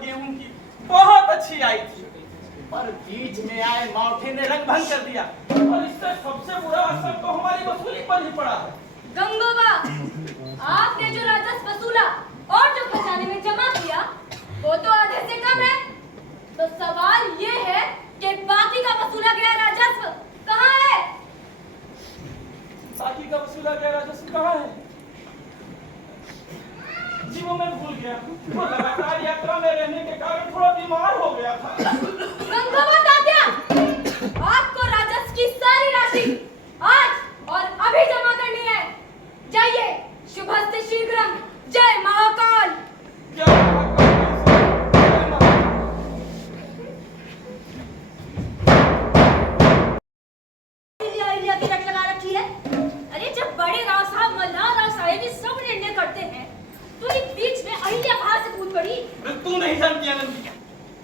उपज गेहूं की बहुत अच्छी आई थी, पर बीच में आए मावठे ने रंग भंग कर दिया और इससे सबसे बुरा असर तो हमारी वसूली पर ही पड़ा है। गंगोबा, आपने जो राजस्व वसूला और जो खजाने में जमा किया वो तो आधे से कम है। तो सवाल ये है कि बाकी का वसूला गया राजस्व कहाँ है? बाकी का वसूला गया राजस्व कहाँ है? जी वो मैं भूल गया। वो लगातार यात्रा में रहने के कारण थोड़ा बीमार हो गया था। गंगोबा तात्या, आपको राजस्व की सारी राशि आज और अभी जमा करनी है। जाइए, शुभस्य शीघ्रम। जय महाकाल। जय महाकाल। तू नहीं जानती आनंद,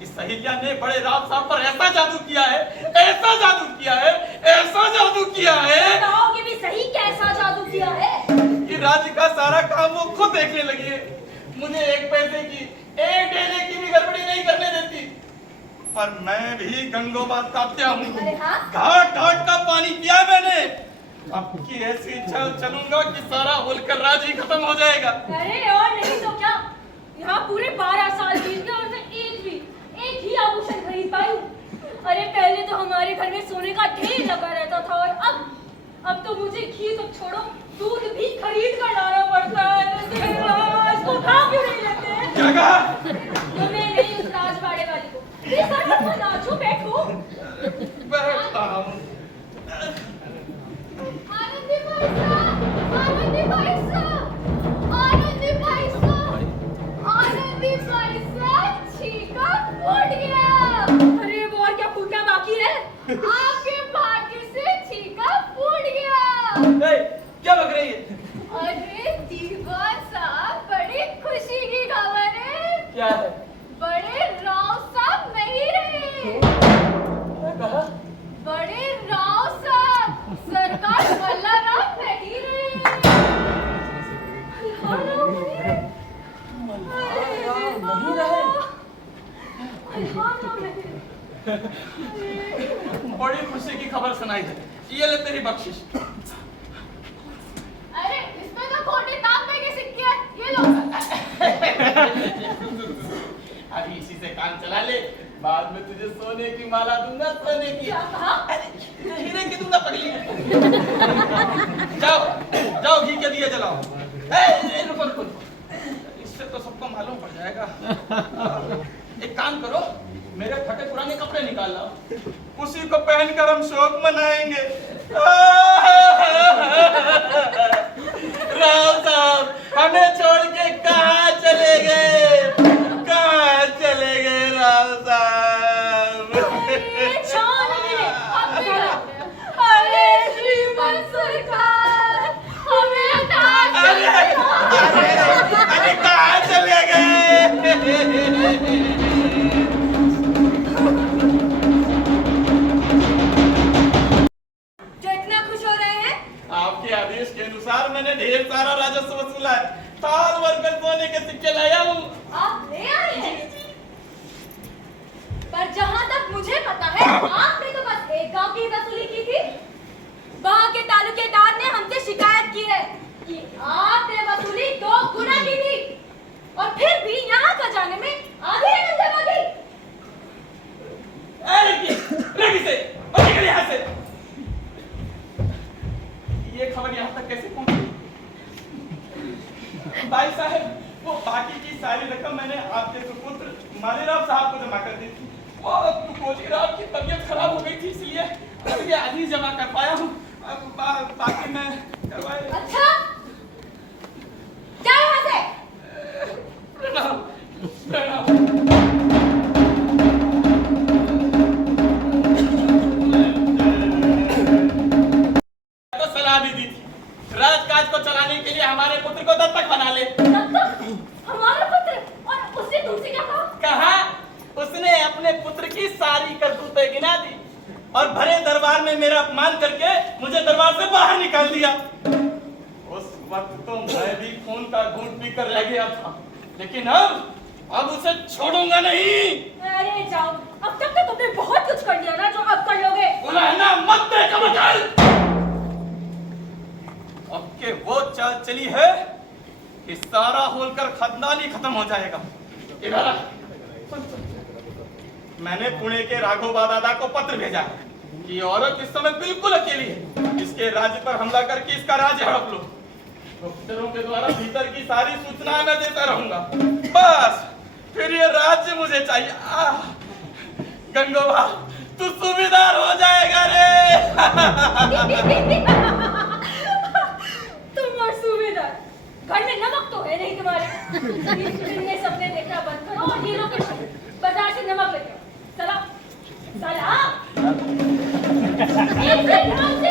इस सहेलिया ने बड़े राव साहब पर ऐसा जादू किया है, ऐसा जादू किया है, ऐसा जादू किया है। बताओगे भी सही कैसा जादू किया है कि राज्य का सारा काम वो खुद देखने लगी है। मुझे एक पैसे की, एक डेले की भी गड़बड़ी नहीं करने देती। पर मैं भी गंगोबा तात्या हूँ। घाट घाट का पानी पिया मैंने। अब की ऐसी चलूंगा कि सारा होलकर राज ही खत्म हो जाएगा। अरे और नहीं तो क्या, यहाँ पूरे 12 साल बीत गए और मैं एक ही आभूषण खरीद पाई हूँ। अरे पहले तो हमारे घर में सोने का ढेर लगा रहता था और अब तो मुझे घी तो छोड़ो, दूध भी खरीद कर लाना पड़ता है। इसको खा क्यों नहीं लेते हैं? क्या कहा? तो मैं नहीं उस राजवाड़े वाली को। नाचो, बैठो। बैठता हूँ। आनंदी भाई साहब, आनंदी भाई साहब, आनंदी भाई साहब, आनंदी भाई साहब, छीका फूट गया। अरे वो और क्या फूटना बाकी है? आपके भाग्य से छीका फूट गया। क्या बक रही है? अरे दीवान साहब, बड़ी खुशी की खबर है। क्या है? बड़े राव साहब नहीं रहे। क्या कहा? बड़े राव साहब, सरकार मल्लाराम नहीं रहे। नहीं रहे। बड़ी खुशी की खबर सुनाई है। ये ले तेरी बख्शिश। अरे इसमें तो खोटे तांबे के सिक्के हैं, ये लो। अभी इसी से काम चला ले, बाद में तुझे सोने की माला दूंगा, सोने की। क्या कहा? हीरे की दूंगा पगली। जाओ जाओ, घी के दिए जलाओ। रुको रुको, इससे तो सबको मालूम पड़ जाएगा। एक काम करो, मेरे फटे पुराने कपड़े निकाल लाओ, उसी को पहनकर हम शोक मनाएंगे। राव साहब हमें छोड़ के कहाँ चले गए? कहाँ चले गए राव साहब? अरे श्रीमान सरकार, हमें अरे कहाँ चले गए? आपके आदेश के अनुसार मैंने ढेर सारा राजस्व वसूला है। साल भर कर सोने के सिक्के लाया हूँ। आप ले आए हैं? पर जहाँ तक मुझे पता है, आपने तो बस एक गांव की वसूली की थी। वहाँ के तालुकेदार ने हमसे शिकायत की है कि आपने वसूली 2 गुना की थी और फिर भी यहाँ खजाने में आधी रकम जमा की। यहाँ से ये खबर यहाँ तक कैसे पहुंची? भाई साहब, वो बाकी की सारी रकम मैंने आपके सुपुत्र मालीराव साहब को जमा कर दी थी। वो कोजीराव की तबीयत खराब हो गई थी, इसलिए अभी आधी जमा कर पाया हूँ। बाकी मैं करवाए। अच्छा, क्या यहाँ से? प्रणाम प्रणाम। राजकाज को चलाने के लिए हमारे पुत्र को दत्तक बना ले। हमारा पुत्र? और उसने तुमसे क्या कहा? कहा उसने अपने पुत्र की सारी करतूतें गिना दी और भरे दरबार में मेरा अपमान करके मुझे दरबार से बाहर निकाल दिया। उस वक्त तो मैं भी खून का घूंट पीकर रह गया था, लेकिन अब अब उसे छोड़ूंगा नहीं। अरे जाओ, अब तक तो तुमने बहुत कुछ कर लिया ना जो अब कर लोगे। उलहना मत दे कमल। अब के वो चाल चली है कि सारा होलकर खानदान ही खत्म हो जाएगा। इधर आ। मैंने पुणे के राघोबा दादा को पत्र भेजा कि औरत इस समय बिल्कुल अकेली है, इसके राज्य पर हमला करके इसका राज्य हड़प लो। गुप्तचरों के द्वारा भीतर की सारी सूचना मैं देता रहूंगा, बस फिर ये राज्य मुझे चाहिए। गंगोबा तू सूबेदार हो जाएगा रे। तुम और सूबेदार, घर में नमक तो है नहीं तुम्हारे। इतने सपने देखना बंद करो और ये लोकेशन बाजार से नमक लेके आओ। चला चला एक से ध्यान से